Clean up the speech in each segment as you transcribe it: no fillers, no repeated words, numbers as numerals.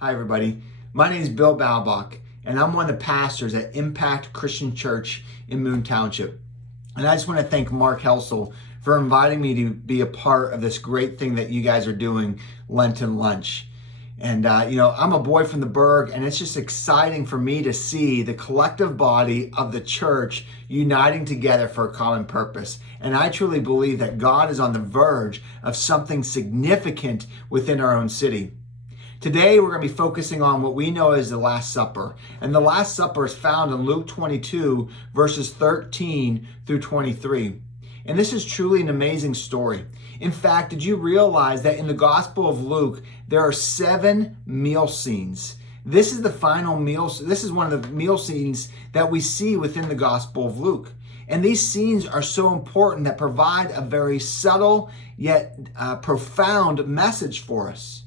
Hi, everybody. My name is Bill Balbach, and I'm one of the pastors at Impact Christian Church in Moon Township. And I just want to thank Mark Helsel for inviting me to be a part of this great thing that you guys are doing, Lenten Lunch. And, I'm a boy from the Burg, and it's just exciting for me to see the collective body of the church uniting together for a common purpose. And I truly believe that God is on the verge of something significant within our own city. Today, we're going to be focusing on what we know as the Last Supper. And the Last Supper is found in Luke 22, verses 13 through 23. And this is truly an amazing story. In fact, did you realize that in the Gospel of Luke, there are 7 meal scenes? This is the final meal. This is one of the meal scenes that we see within the Gospel of Luke. And these scenes are so important that provide a very subtle yet profound message for us.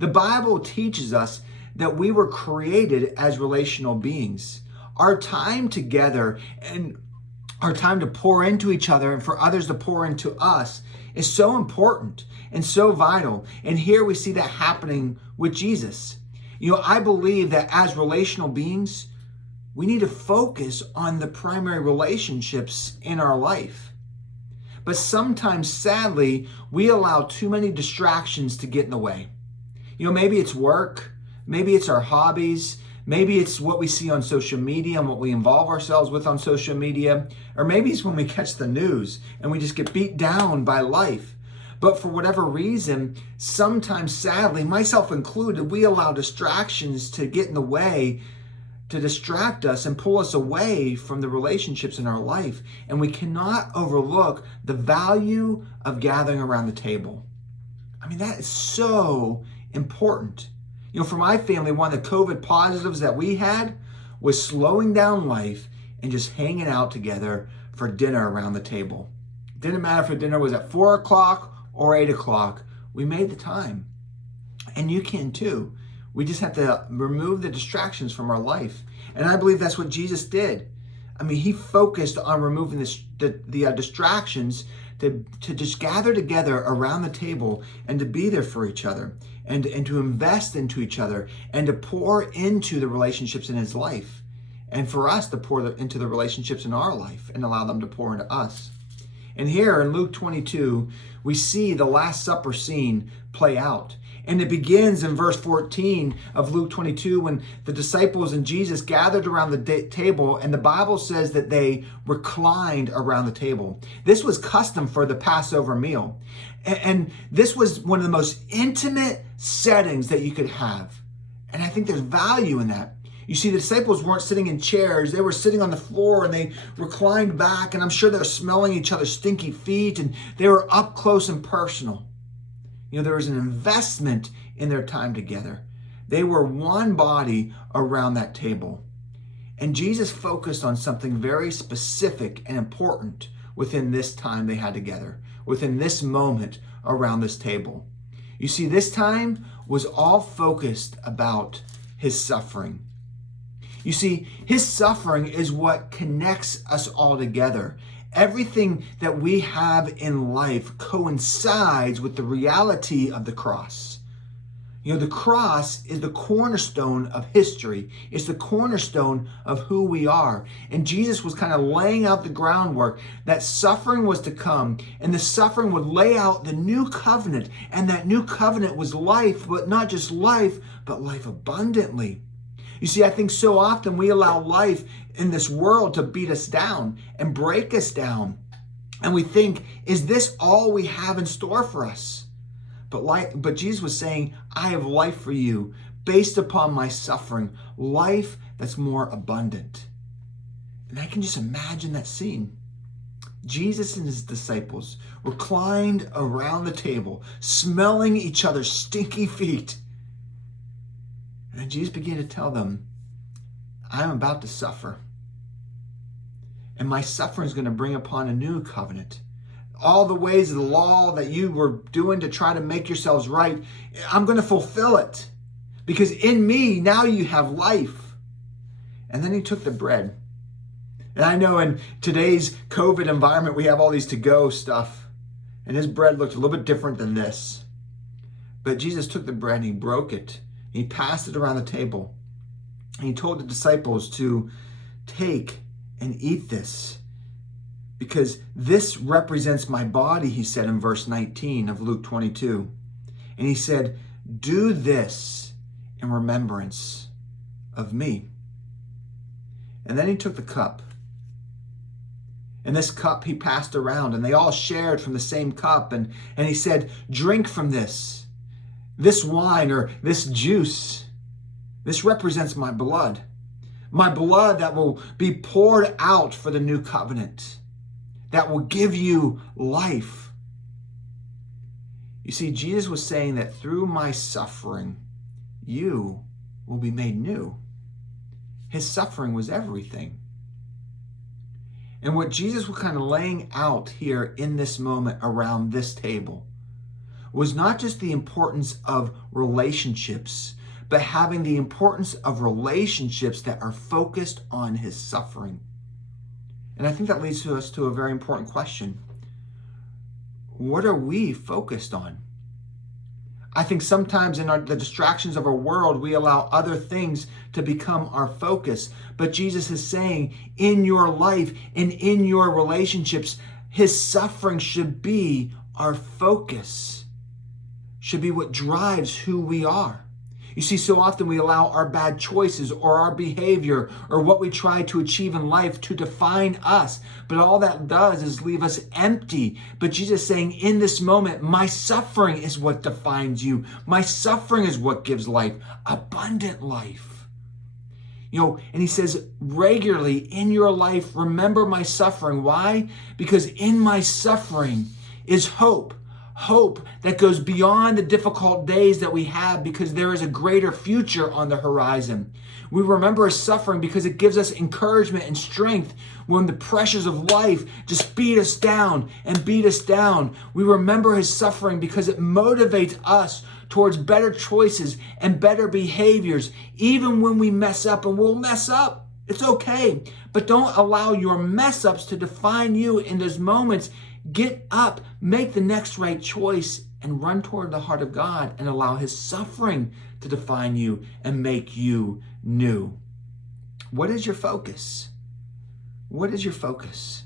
The Bible teaches us that we were created as relational beings. Our time together and our time to pour into each other and for others to pour into us is so important and so vital. And here we see that happening with Jesus. I believe that as relational beings, we need to focus on the primary relationships in our life. But sometimes, sadly, we allow too many distractions to get in the way. Maybe it's work, maybe it's our hobbies, maybe it's what we see on social media and what we involve ourselves with on social media, or maybe it's when we catch the news and we just get beat down by life. But for whatever reason, sometimes sadly, myself included, we allow distractions to get in the way, to distract us and pull us away from the relationships in our life. And we cannot overlook the value of gathering around the table. That is so important. For my family, one of the COVID positives that we had was slowing down life and just hanging out together for dinner around the table. It didn't matter if dinner was at 4 o'clock or 8 o'clock. We made the time. And you can too. We just have to remove the distractions from our life. And I believe that's what Jesus did. He focused on removing the distractions to just gather together around the table and to be there for each other and to invest into each other and to pour into the relationships in his life, and for us to pour into the relationships in our life and allow them to pour into us. And here in Luke 22, we see the Last Supper scene play out. And it begins in verse 14 of Luke 22 when the disciples and Jesus gathered around the table, and the Bible says that they reclined around the table. This was custom for the Passover meal. And this was one of the most intimate settings that you could have. And I think there's value in that. You see, the disciples weren't sitting in chairs. They were sitting on the floor and they reclined back. And I'm sure they were smelling each other's stinky feet, and they were up close and personal. There was an investment in their time together. They were one body around that table. And Jesus focused on something very specific and important within this time they had together, within this moment around this table. You see, this time was all focused about his suffering. You see, his suffering is what connects us all together. Everything that we have in life coincides with the reality of the cross. The cross is the cornerstone of history. It's the cornerstone of who we are. And Jesus was kind of laying out the groundwork that suffering was to come, and the suffering would lay out the new covenant. And that new covenant was life, but not just life, but life abundantly. You see, I think so often we allow life in this world to beat us down and break us down. And we think, is this all we have in store for us? But Jesus was saying, I have life for you based upon my suffering, life that's more abundant. And I can just imagine that scene. Jesus and his disciples reclined around the table, smelling each other's stinky feet. And Jesus began to tell them, I'm about to suffer. And my suffering is going to bring upon a new covenant. All the ways of the law that you were doing to try to make yourselves right, I'm going to fulfill it. Because in me, now you have life. And then he took the bread. And I know in today's COVID environment, we have all these to-go stuff. And his bread looked a little bit different than this. But Jesus took the bread and he broke it. He passed it around the table. And he told the disciples to take and eat this, because this represents my body, he said in verse 19 of Luke 22. And he said, do this in remembrance of me. And then he took the cup. And this cup he passed around, and they all shared from the same cup. And he said, drink from this wine or this juice. This represents my blood that will be poured out for the new covenant, that will give you life. You see, Jesus was saying that through my suffering, you will be made new. His suffering was everything. And what Jesus was kind of laying out here in this moment around this table was not just the importance of relationships, but having the importance of relationships that are focused on his suffering. And I think that leads us to a very important question. What are we focused on? I think sometimes in the distractions of our world, we allow other things to become our focus. But Jesus is saying, in your life and in your relationships, his suffering should be our focus, should be what drives who we are. You see, so often we allow our bad choices or our behavior or what we try to achieve in life to define us. But all that does is leave us empty. But Jesus is saying, in this moment, my suffering is what defines you. My suffering is what gives life, abundant life. And he says regularly in your life, remember my suffering. Why? Because in my suffering is hope. Hope that goes beyond the difficult days that we have, because there is a greater future on the horizon. We remember his suffering because it gives us encouragement and strength when the pressures of life just beat us down and beat us down. We remember his suffering because it motivates us towards better choices and better behaviors, even when we mess up, and we'll mess up. It's okay, but don't allow your mess ups to define you in those moments. Get up, make the next right choice, and run toward the heart of God and allow his suffering to define you and make you new. What is your focus? What is your focus?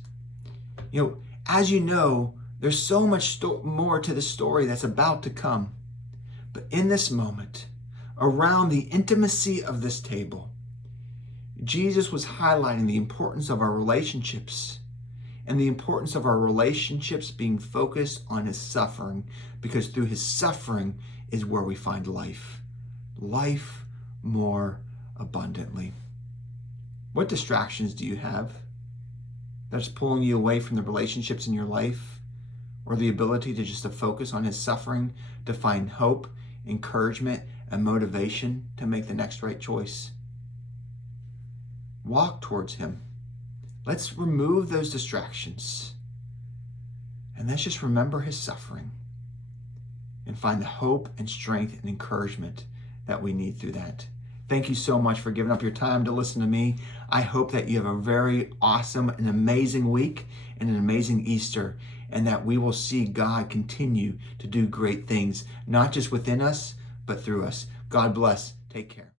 As you know, there's so much more to the story that's about to come. But in this moment, around the intimacy of this table, Jesus was highlighting the importance of our relationships and the importance of our relationships being focused on his suffering, because through his suffering is where we find life more abundantly. What distractions do you have that's pulling you away from the relationships in your life, or the ability to just focus on his suffering, to find hope, encouragement, and motivation to make the next right choice? Walk towards him. Let's remove those distractions. And let's just remember his suffering and find the hope and strength and encouragement that we need through that. Thank you so much for giving up your time to listen to me. I hope that you have a very awesome and amazing week and an amazing Easter, and that we will see God continue to do great things, not just within us, but through us. God bless. Take care.